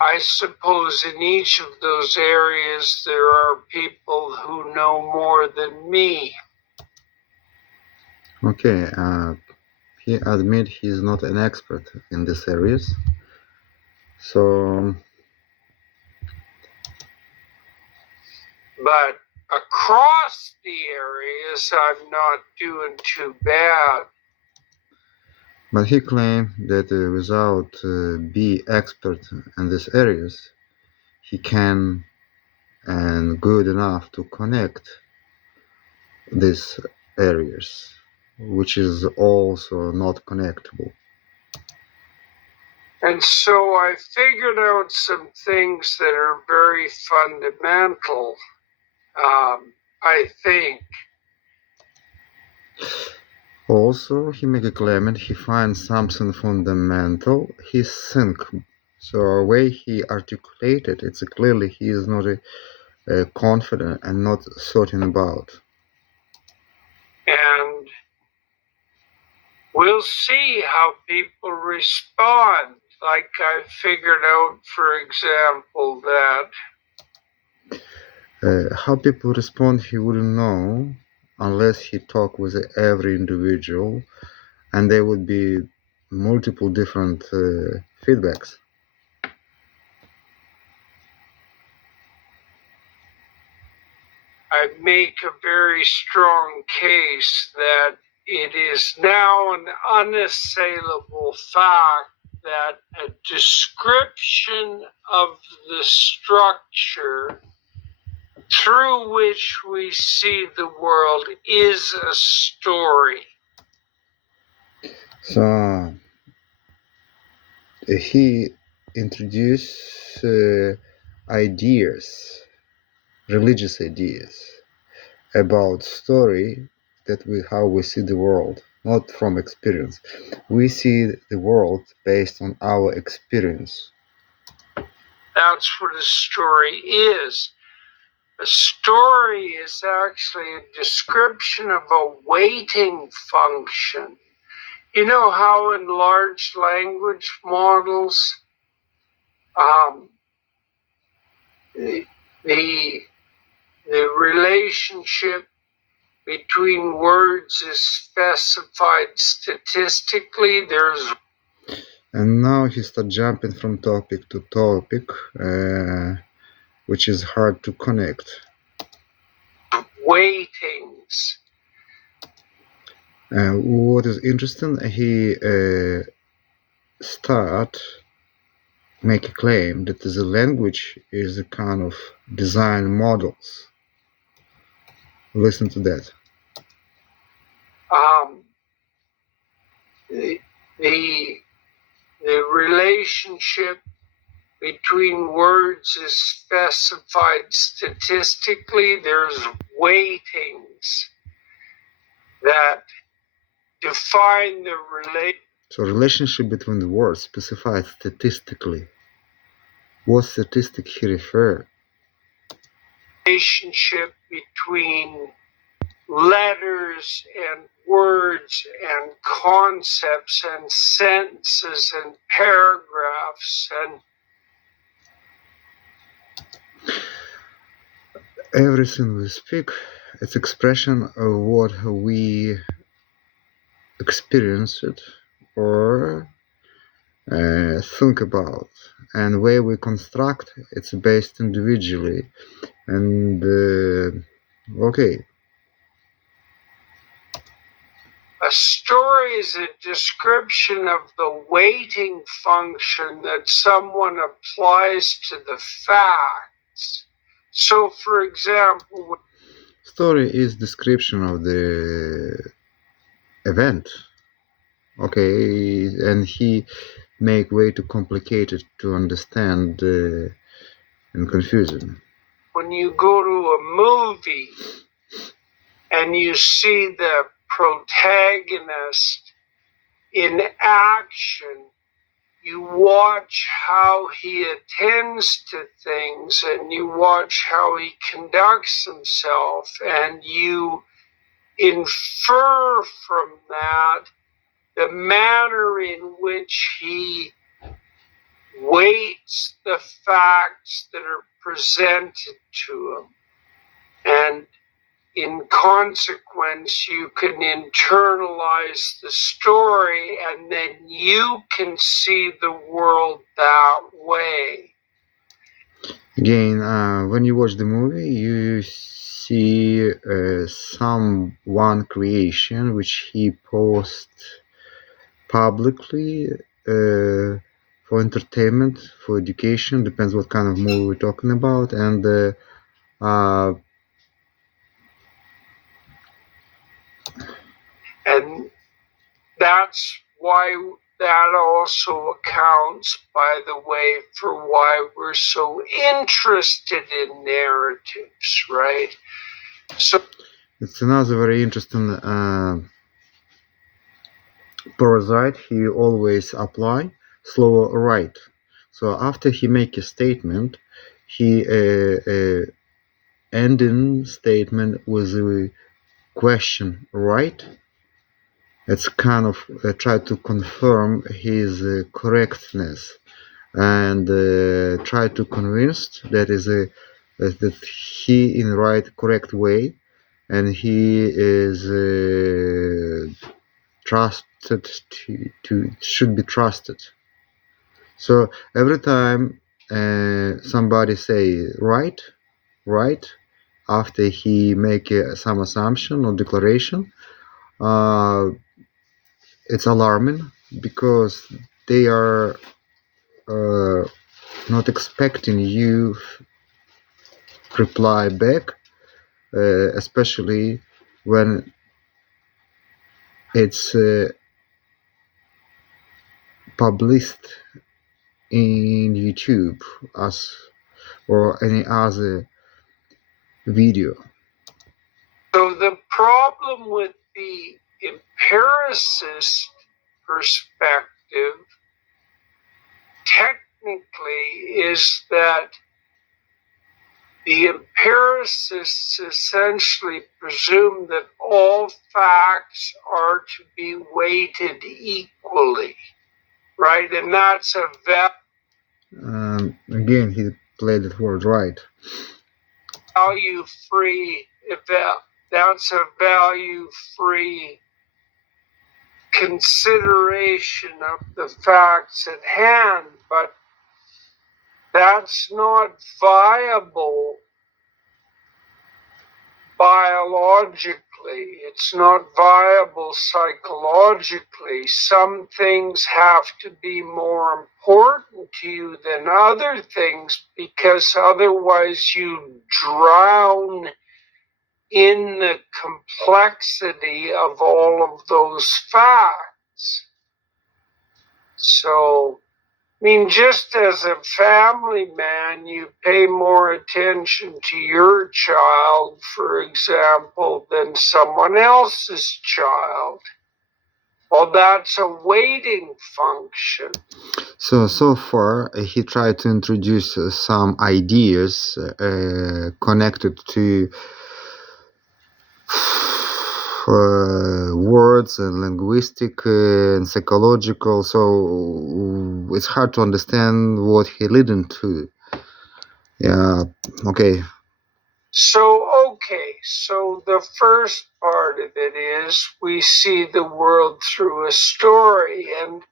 I suppose in each of those areas there are people who know more than me. Okay, he admits he's not an expert in these areas. So, But across the areas, I'm not doing too bad. but he claimed that without be expert in these areas, he can and good enough to connect these areas, which is also not connectable. And so I figured out some things that are very fundamental, I think. Also, he make a claim he finds something fundamental. He think. So the way he articulated, it's clearly he is not confident and not certain about. And we'll see how people respond. Like I figured out, for example, that How people respond, he wouldn't know unless he talked with every individual, and there would be multiple different feedbacks. I make a very strong case that it is now an unassailable fact that a description of the structure through which we see the world is a story. So he introduced ideas, religious ideas about story that how we see the world, not from experience. We see the world based on our experience. That's what a story is. A story is actually a description of a weighting function. You know how in large language models, the relationship between words is specified statistically. And now he starts jumping from topic to topic, which is hard to connect. Weightings. What is interesting, he start make a claim that the language is a kind of design models. Listen to that. The relationship between words is specified statistically. There's weightings that define the So relationship between the words specified statistically. What statistic he referred? relationship between letters and words and concepts and sentences and paragraphs and everything we speak, it's expression of what we experienced or think about, and way we construct it's based individually. And okay. A story is a description of the weighting function that someone applies to the facts. So, for example, story is description of the event. Okay, and he make way too complicated to understand and confusing. When you go to a movie and you see the protagonist in action, you watch how he attends to things and you watch how he conducts himself, and you infer from that the manner in which he weights the facts that are presented to him. And in consequence, you can internalize the story, and then you can see the world that way. Again, when you watch the movie, you see one creation which he posts publicly for entertainment, for education, depends what kind of movie we're talking about, and And that's why that also accounts, by the way, for why we're so interested in narratives, right? So it's another very interesting parasite he always apply, slow right. So after he make a statement, he ending statement with a question, right? It's kind of try to confirm his correctness and try to convince that he in the right correct way, and he is trusted to should be trusted. So every time somebody say right, after he make some assumption or declaration, uh, it's alarming because they are uh, not expecting you reply back, especially when it's published in YouTube as or any other video. So the problem with the empiricist perspective technically is that the empiricists essentially presume that all facts are to be weighted equally, right? And that's a Again, he played that word right. value-free consideration of the facts at hand, but that's not viable biologically. It's not viable psychologically. Some things have to be more important to you than other things, because otherwise you drown in the complexity of all of those facts. So, I mean, just as a family man, you pay more attention to your child, for example, than someone else's child. Well, that's a weighting function. So far, he tried to introduce some ideas connected to words and linguistic and psychological. So it's hard to understand what he leading to. Yeah. Okay. So the first part of it is we see the world through a story, and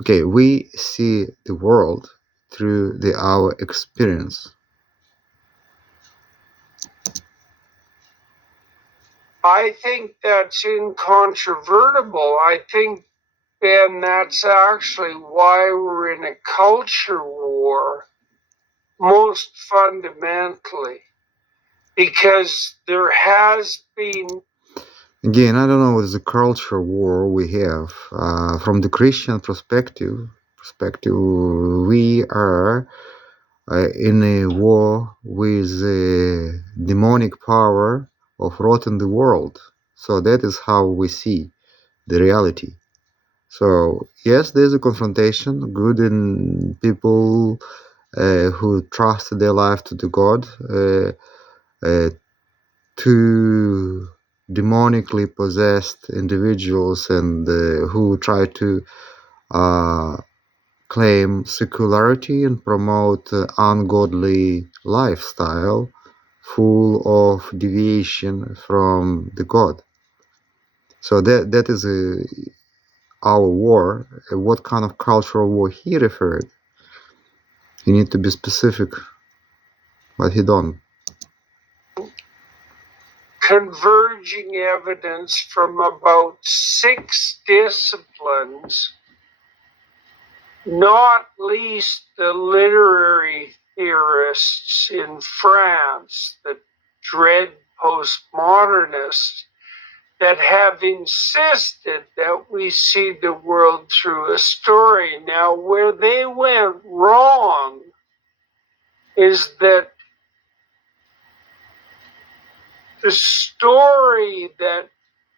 Okay, we see the world through our experience. I think that's incontrovertible. I think, Ben, that's actually why we're in a culture war, most fundamentally, because there has been. Again, I don't know what is the culture war we have. From the Christian perspective, we are in a war with the demonic power of rotting the world. So that is how we see the reality. So yes, there's a confrontation. Good in people who trust their life to the God, to demonically possessed individuals and who try to claim secularity and promote ungodly lifestyle full of deviation from the God. So that is our war. What kind of cultural war he referred? You need to be specific, but he don't. Converging evidence from about 6 disciplines, not least the literary theorists in France, the dread postmodernists, that have insisted that we see the world through a story. Now, where they went wrong is that the story that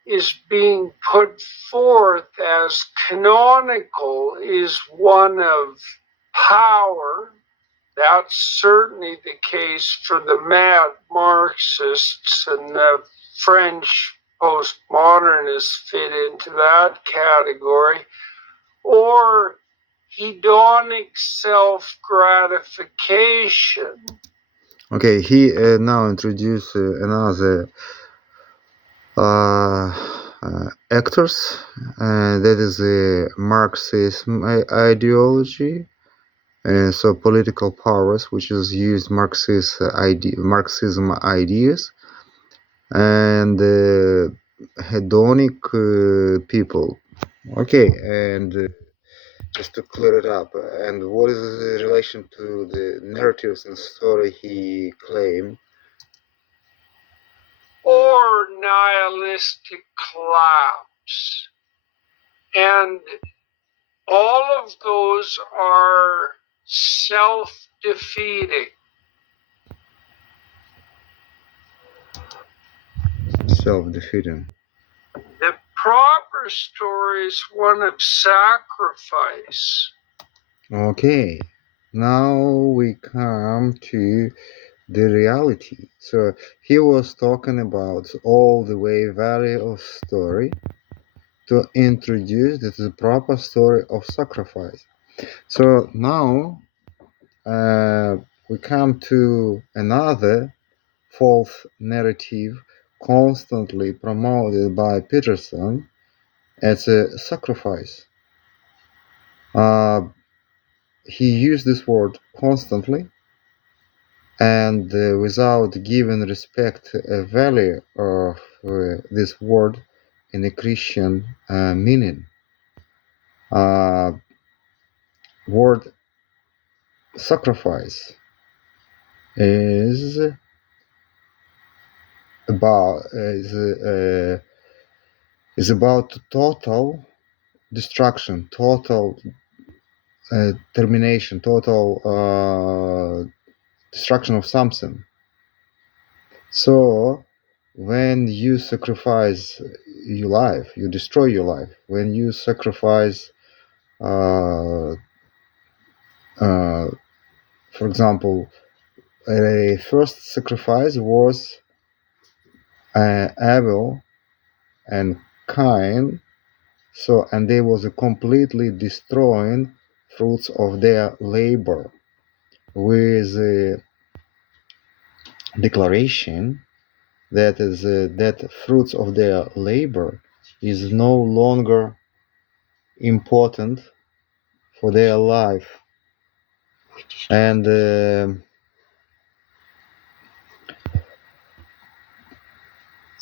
is being put forth as canonical is one of power. That's certainly the case for the mad Marxists, and the French postmodernists fit into that category, or hedonic self-gratification. Okay, he now introduced another actors, that is the Marxism ideology. So political powers, which is used Marxism ideas, and hedonic people. Okay, and just to clear it up, and what is the relation to the narratives and story he claimed? Or nihilistic collapse. And all of those are self-defeating. Self-defeating. The proper story is one of sacrifice. Okay, now we come to the reality. So he was talking about all the way value of story to introduce the proper story of sacrifice. So now we come to another false narrative constantly promoted by Peterson as a sacrifice. He used this word constantly and without giving respect value of this word in a Christian meaning. Word sacrifice is about is about total destruction, total termination, total destruction of something. So when you sacrifice your life, you destroy your life. When you sacrifice, for example, a first sacrifice was Abel and Cain. So, and they was completely destroying fruits of their labor with a declaration that is that fruits of their labor is no longer important for their life. And the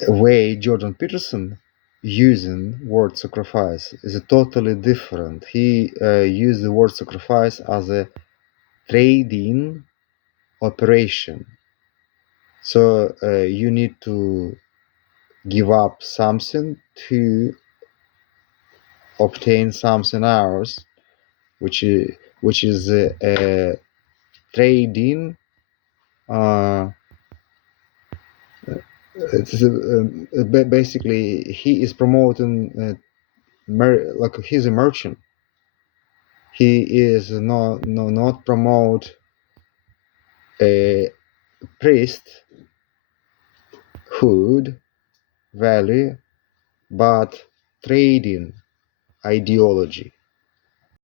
way Jordan Peterson using word sacrifice is totally different. He used the word sacrifice as a trading operation. So you need to give up something to obtain something else, which is a trading. It's basically he is promoting like he's a merchant. He is not promote a priesthood value, but trading ideology.